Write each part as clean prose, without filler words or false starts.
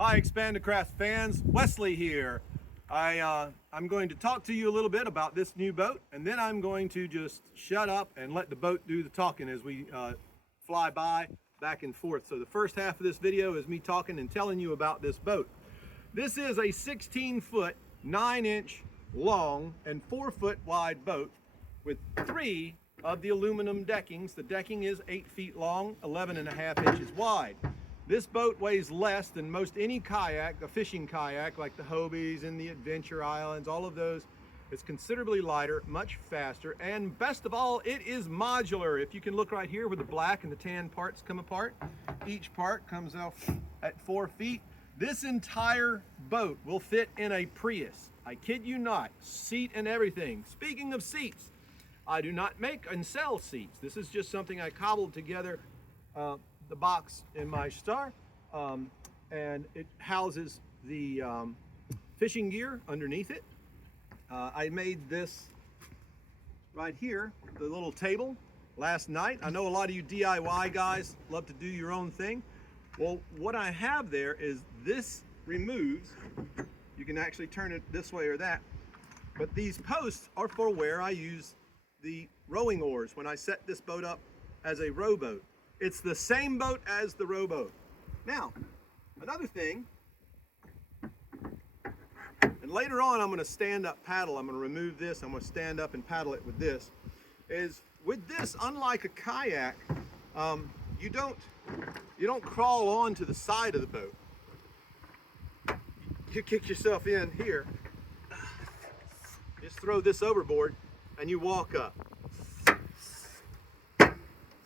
Hi Expandacraft fans, Wesley here. I'm going to talk to you a little bit about this new boat, and then I'm going to just shut up and let the boat do the talking as we fly by back and forth. So the first half of this video is me talking and telling you about this boat. This is a 16-foot, 9-inch long and 4-foot wide boat with 3 of the aluminum deckings. The decking is 8 feet long, 11.5 inches wide. This boat weighs less than most any kayak, a fishing kayak like the Hobies and the Adventure Islands, all of those. It's considerably lighter, much faster, and best of all, it is modular. If you can look right here where the black and the tan parts come apart, each part comes out at 4 feet. This entire boat will fit in a Prius. I kid you not, seat and everything. Speaking of seats, I do not make and sell seats. This is just something I cobbled together, the box in my star, and it houses the fishing gear underneath it. I made this right here, the little table, last night. I know a lot of you DIY guys love to do your own thing. Well, what I have there is this removes. You can actually turn it this way or that, but these posts are for where I use the rowing oars when I set this boat up as a rowboat. It's the same boat as the rowboat. Now, another thing, and later on I'm going to stand up paddle. I'm going to remove this. I'm going to stand up and paddle it with this. Is with this, unlike a kayak, you don't crawl onto the side of the boat. You kick yourself in here. Just throw this overboard, and you walk up.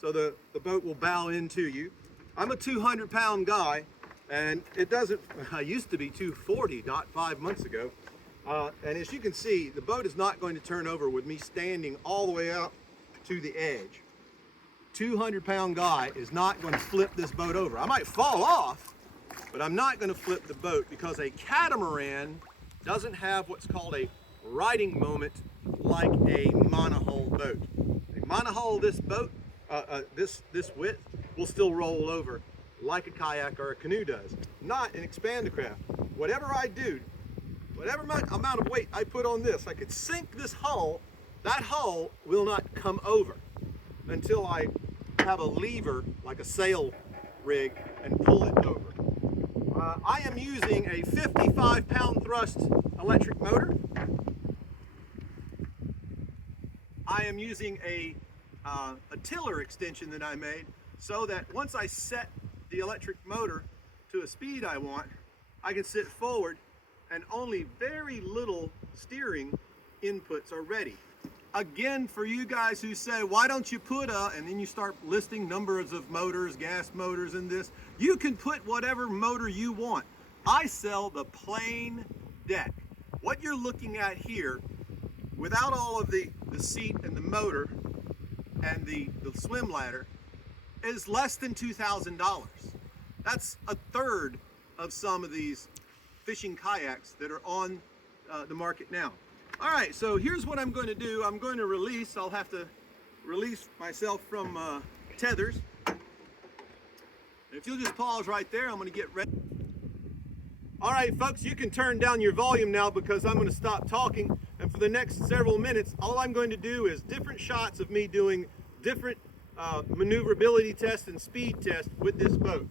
So the boat will bow into you. I'm a 200-pound guy, and I used to be 240 not 5 months ago. And as you can see, the boat is not going to turn over with me standing all the way out to the edge. 200-pound guy is not going to flip this boat over. I might fall off, but I'm not going to flip the boat because a catamaran doesn't have what's called a riding moment like a monohull boat. A monohull, this boat, this width will still roll over like a kayak or a canoe does. Not an Expandacraft. Whatever I do, whatever amount of weight I put on this, I could sink this hull. That hull will not come over until I have a lever like a sail rig and pull it over. I am using a 55-pound thrust electric motor. I am using a tiller extension that I made so that once I set the electric motor to a speed I want, I can sit forward and only very little steering inputs are ready. Again, for you guys who say, why don't you put and then you start listing numbers of motors, gas motors and this, you can put whatever motor you want. I sell the plain deck. What you're looking at here, without all of the seat and the motor and the swim ladder, is less than $2,000. That's a third of some of these fishing kayaks that are on the market now. All right, so here's what I'm going to do. I'm going to release. I'll have to release myself from tethers. If you'll just pause right there, I'm going to get ready. All right, folks, you can turn down your volume now because I'm going to stop talking. And for the next several minutes, all I'm going to do is different shots of me doing different maneuverability tests and speed tests with this boat.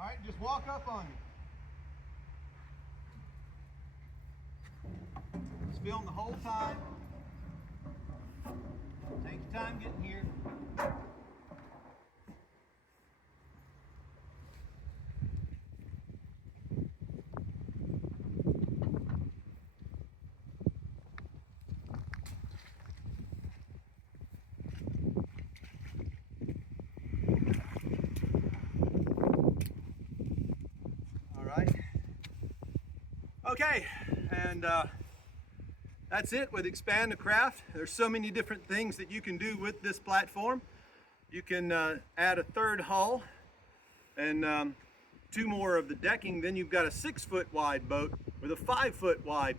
All right, just walk up on me. Just film the whole time. Take your time getting here. Okay, and that's it with Expandacraft. There's so many different things that you can do with this platform. You can add a third hull and 2 more of the decking. Then you've got a 6-foot wide boat with a 5-foot wide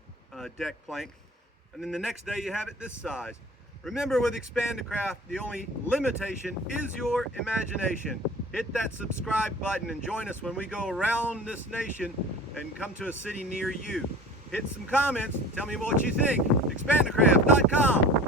deck plank. And then the next day you have it this size. Remember, with Expandacraft, the only limitation is your imagination. Hit that subscribe button and join us when we go around this nation and come to a city near you. Hit some comments, tell me what you think. Expandacraft.com.